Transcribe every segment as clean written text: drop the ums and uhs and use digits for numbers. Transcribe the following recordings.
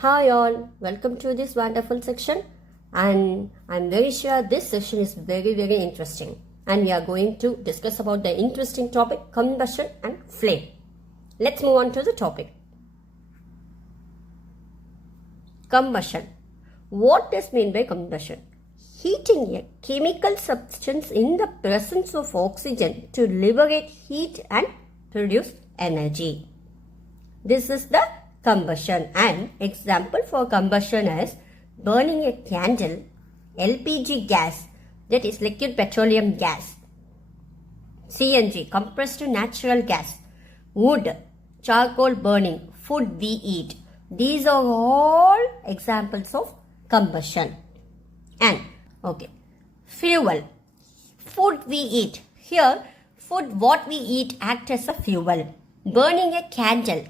Hi all, welcome to this wonderful section, and I'm very sure this session is very interesting, and we are going to discuss about the interesting topic combustion and flame. Let's move on to the topic. Combustion. What does mean by combustion? Heating a chemical substance in the presence of oxygen to liberate heat and produce energy. This is the combustion, and example for combustion is burning a candle, LPG gas, that is liquid petroleum gas, CNG, compressed natural gas, wood, charcoal burning, food we eat. These are all examples of combustion. And fuel, food we eat. Here, food what we eat act as a fuel. Burning a candle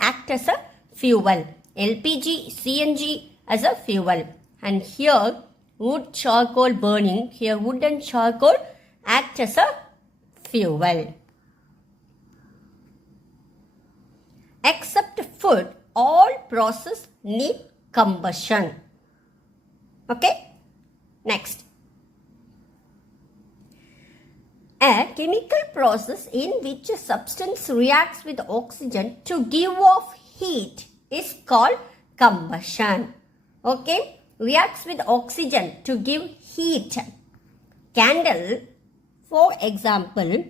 act as a fuel. LPG, CNG as a fuel. And here wood, charcoal burning. Here wood and charcoal act as a fuel. Except food, all process need combustion. Okay? Next. A chemical process in which a substance reacts with oxygen to give off heat is called combustion. Okay? Reacts with oxygen to give heat. Candle, for example,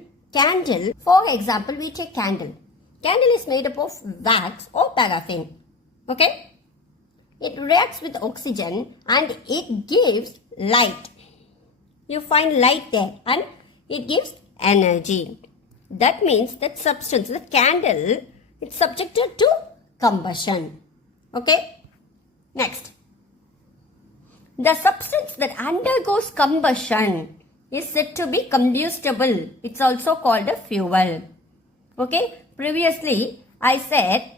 we take candle. Candle is made up of wax or paraffin. Okay? It reacts with oxygen and it gives light. You find light there and it gives energy. That means that substance, the candle, is subjected to combustion. Okay? Next. The substance that undergoes combustion is said to be combustible. It's also called a fuel. Okay? Previously, I said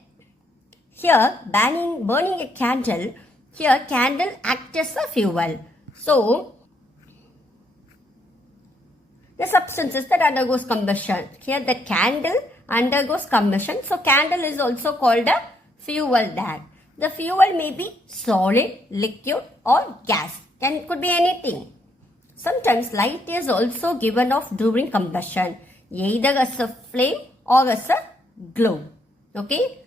here burning a candle, here candle acts as a fuel. So, the substances that undergoes combustion. Here the candle undergoes combustion. So candle is also called a fuel there. The fuel may be solid, liquid or gas. Could be anything. Sometimes light is also given off during combustion. Either as a flame or as a glow. Okay.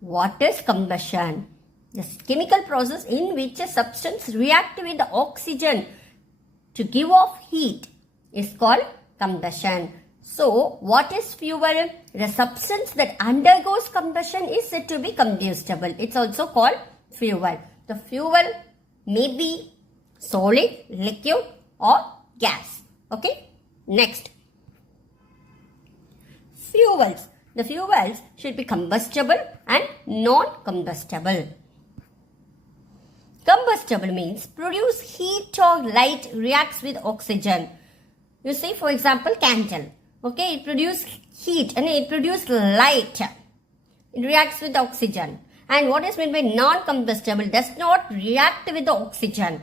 What is combustion? The chemical process in which a substance reacts with the oxygen to give off heat is called combustion. So, what is fuel? The substance that undergoes combustion is said to be combustible. It's also called fuel. The fuel may be solid, liquid or gas. Okay. Next. Fuels. The fuels should be combustible and non-combustible. Combustible means produce heat or light, reacts with oxygen. You see, for example, candle. Okay, it produces heat and it produces light. It reacts with oxygen. And what is meant by non-combustible? Does not react with the oxygen.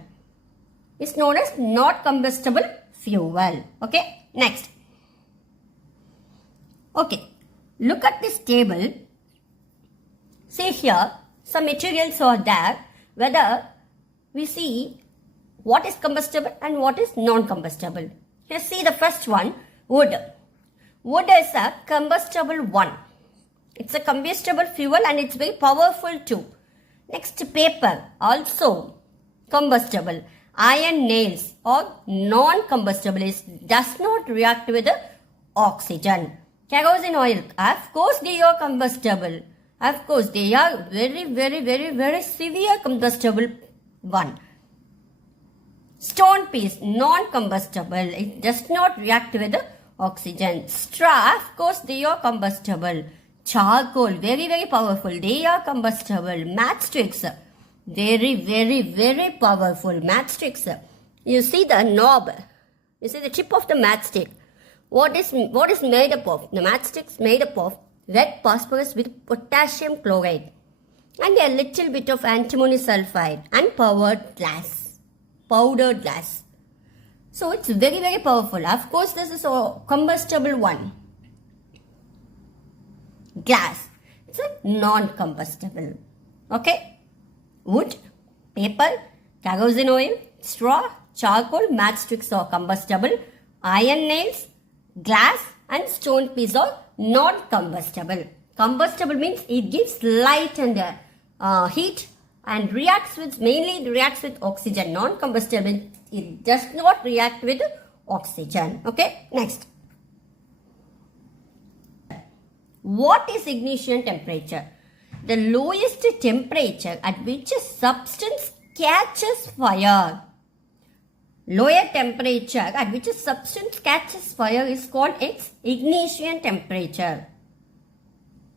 It's known as not combustible fuel. Okay, next. Okay, look at this table. See here, some materials are there. Whether we see what is combustible and what is non-combustible. Here see the first one, wood. Wood is a combustible one. It's a combustible fuel and it's very powerful too. Next, paper, also combustible. Iron nails are non-combustible. It does not react with the oxygen. Kerosene oil, of course they are combustible. Of course they are very severe combustible one. Stone piece, non-combustible. It does not react with the oxygen. Straw, of course, they are combustible. Charcoal, very powerful. They are combustible. Matchsticks, very powerful. Matchsticks. You see the knob. You see the tip of the matchstick. What is made up of? The matchstick is made up of red phosphorus with potassium chloride and a little bit of antimony sulfide and powdered glass. So it's very powerful. Of course, this is a combustible one. Glass. It's a non-combustible. Okay. Wood, paper, kerosene oil, straw, charcoal, matchsticks are combustible. Iron nails, glass and stone piece are non-combustible. Combustible means it gives light and heat and mainly reacts with oxygen. Non-combustible means it does not react with oxygen. Okay, next. What is ignition temperature? The lowest temperature at which a substance catches fire. Lower temperature at which a substance catches fire is called its ignition temperature.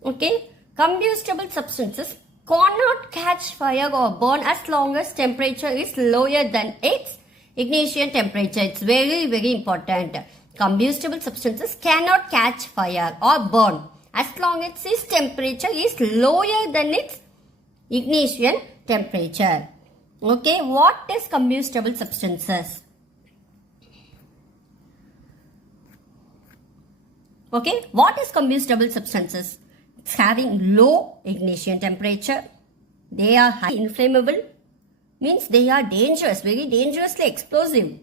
Okay, combustible substances cannot catch fire or burn as long as temperature is lower than its ignition temperature. It's very, very important. Combustible substances cannot catch fire or burn as long as its temperature is lower than its ignition temperature. Okay, what is combustible substances? Okay, what is combustible substances? It's having low ignition temperature. They are highly inflammable, means they are dangerous, very dangerously explosive.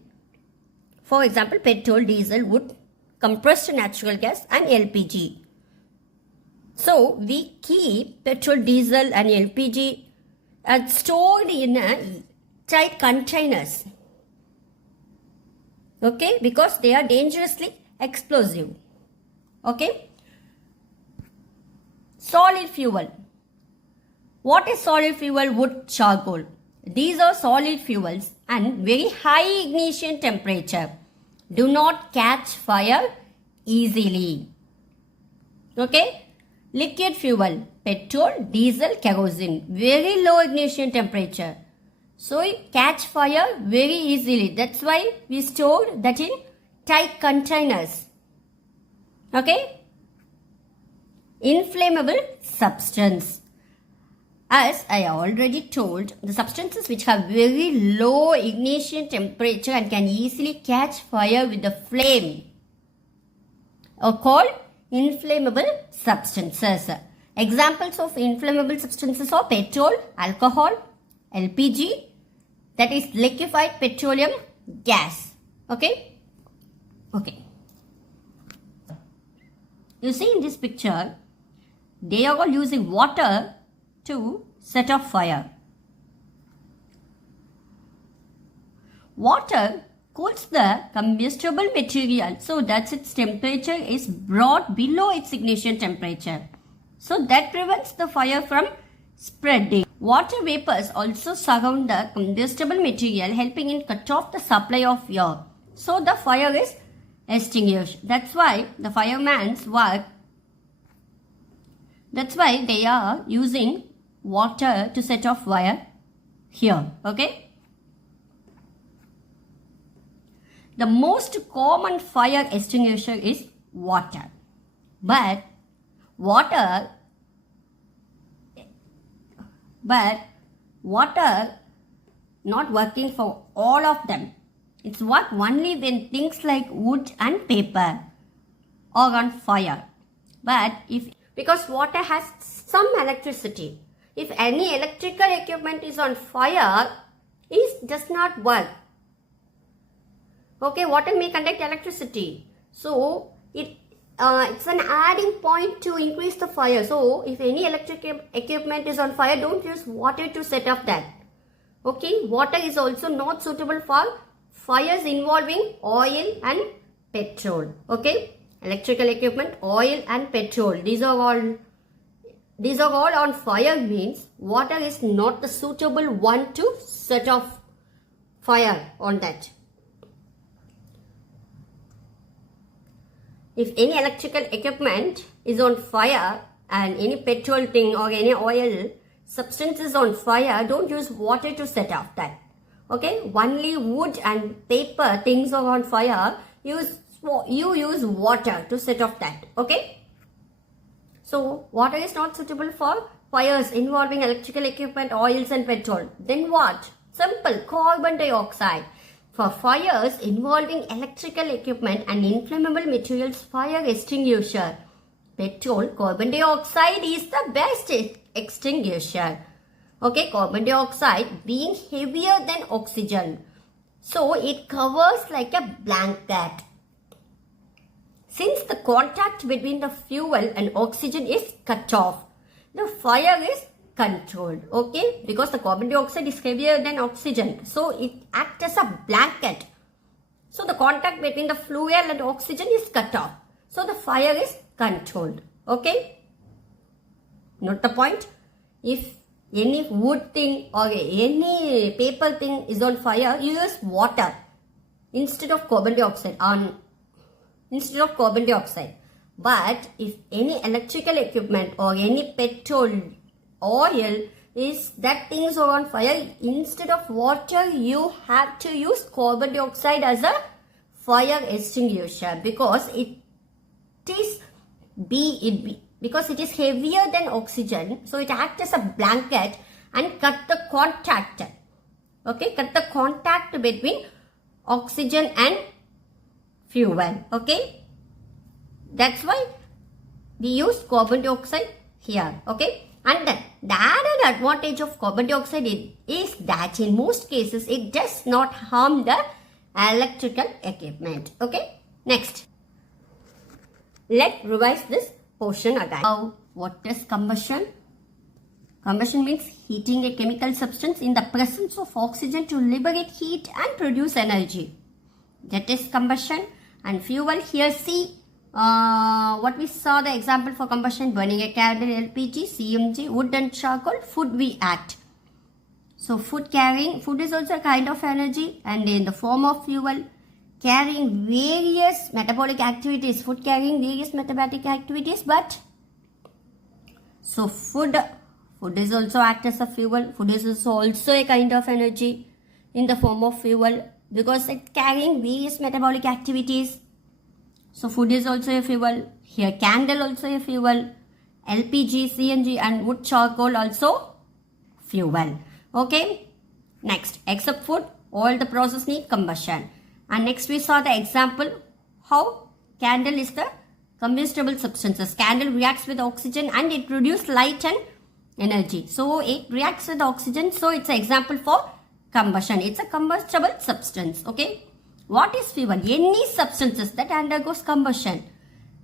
For example, petrol, diesel, wood, compressed natural gas and LPG. So, we keep petrol, diesel and LPG stored in tight containers. Okay, because they are dangerously explosive. Okay. Solid fuel. What is solid fuel? Wood, charcoal. These are solid fuels and very high ignition temperature. Do not catch fire easily. Okay. Liquid fuel, petrol, diesel, kerosene, very low ignition temperature. So it catch fire very easily. That's why we stored that in tight containers. Okay. Inflammable substance. As I already told, the substances which have very low ignition temperature and can easily catch fire with the flame are called inflammable substances. Examples of inflammable substances are petrol, alcohol, LPG, that is liquefied petroleum gas. Okay? Okay. You see in this picture, they are all using water to set off fire. Water cools the combustible material so that its temperature is brought below its ignition temperature. So that prevents the fire from spreading. Water vapors also surround the combustible material, helping in cut off the supply of air. So the fire is extinguished. That's why the fireman's work. That's why they are using water to set off fire here. Okay. The most common fire extinguisher is water. But water not working for all of them. It's work only when things like wood and paper are on fire. But because water has some electricity, if any electrical equipment is on fire, it does not work. Okay, water may conduct electricity. So, it's an adding point to increase the fire. So, if any electric equipment is on fire, don't use water to set off that. Okay, water is also not suitable for fires involving oil and petrol. Okay, electrical equipment, oil and petrol. These are all on fire means water is not the suitable one to set off fire on that. If any electrical equipment is on fire and any petrol thing or any oil substance is on fire, don't use water to set off that. Okay, only wood and paper things are on fire, you use water to set off that. Okay. So, water is not suitable for fires involving electrical equipment, oils and petrol. Then what? Simple, carbon dioxide. For fires involving electrical equipment and inflammable materials, fire extinguisher. Petrol, carbon dioxide is the best extinguisher. Okay, carbon dioxide being heavier than oxygen. So it covers like a blanket. Since the contact between the fuel and oxygen is cut off, the fire is controlled. Okay, because the carbon dioxide is heavier than oxygen, so it acts as a blanket. So the contact between the fuel and oxygen is cut off. So the fire is controlled. Okay, note the point. If any wood thing or any paper thing is on fire, you use water instead of carbon dioxide. But if any electrical equipment or any petrol, oil is that things are on fire, instead of water you have to use carbon dioxide as a fire extinguisher, because it is heavier than oxygen, so it acts as a blanket and cut the contact. Okay, cut the contact between oxygen and fuel. Okay, that's why we use carbon dioxide here. Okay, and then the added advantage of carbon dioxide is that in most cases it does not harm the electrical equipment. Okay, next, let's revise this portion again. Now, what is combustion? Combustion means heating a chemical substance in the presence of oxygen to liberate heat and produce energy. That is combustion. And fuel, here see what we saw the example for combustion: burning a candle, LPG, CNG, wood and charcoal, food we add. So food is also a kind of energy and in the form of fuel, carrying various metabolic activities, food carrying various metabolic activities, but so food is also act as a fuel. Food is also a kind of energy in the form of fuel because it carrying various metabolic activities. So food is also a fuel. Here candle also a fuel. LPG, CNG and wood charcoal also fuel. Okay. Next, except food, all the process need combustion. And next we saw the example how candle is the combustible substances. Candle reacts with oxygen and it produces light and energy. So it reacts with oxygen. So it's an example for combustion. It's a combustible substance. Okay. What is fuel? Any substances that undergoes combustion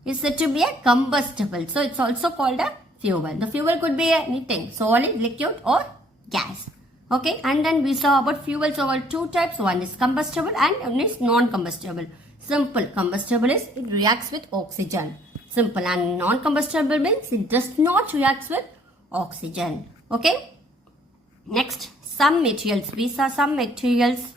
is said to be a combustible. So it's also called a fuel. The fuel could be anything, solid, liquid or gas. Okay, and then we saw about fuels over two types. One is combustible and one is non-combustible. Simple. Combustible is it reacts with oxygen. Simple. And non-combustible means it does not react with oxygen. Okay. Next, some materials. We saw some materials.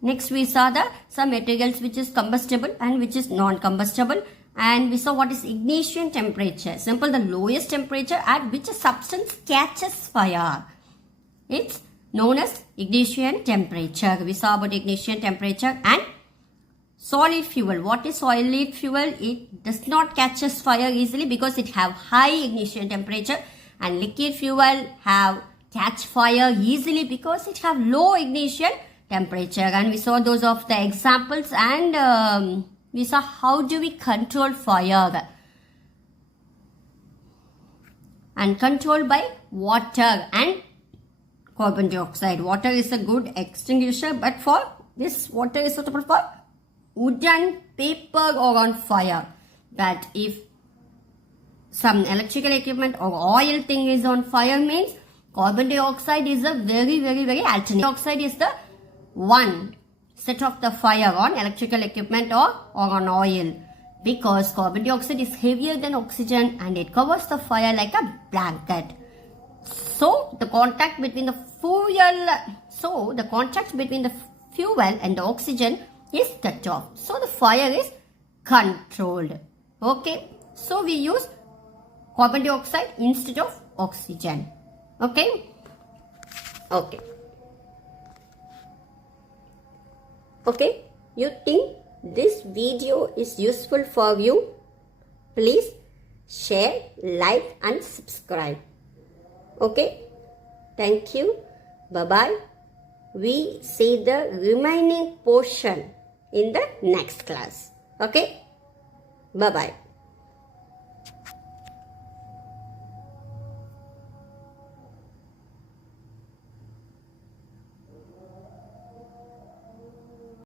Next, we saw some materials which is combustible and which is non-combustible. And we saw what is ignition temperature. Simple, the lowest temperature at which a substance catches fire. It's known as ignition temperature. We saw about ignition temperature. And solid fuel. What is solid fuel? It does not catches fire easily because it have high ignition temperature. And liquid fuel have catch fire easily because it have low ignition temperature. And we saw those of the examples and we saw how do we control fire. And control by water and carbon dioxide. Water is a good extinguisher, but for this water is suitable for wooden, paper or on fire. But if some electrical equipment or oil thing is on fire means carbon dioxide is a very alternative. Dioxide is the one set off the fire on electrical equipment or on oil, because carbon dioxide is heavier than oxygen and it covers the fire like a blanket. So the contact between the fuel and the oxygen is cut off. So the fire is controlled. Okay. So we use carbon dioxide instead of oxygen. Okay. Okay. Okay. You think this video is useful for you? Please share, like and subscribe. Okay. Thank you. Bye-bye. We see the remaining portion in the next class. Okay. Bye-bye.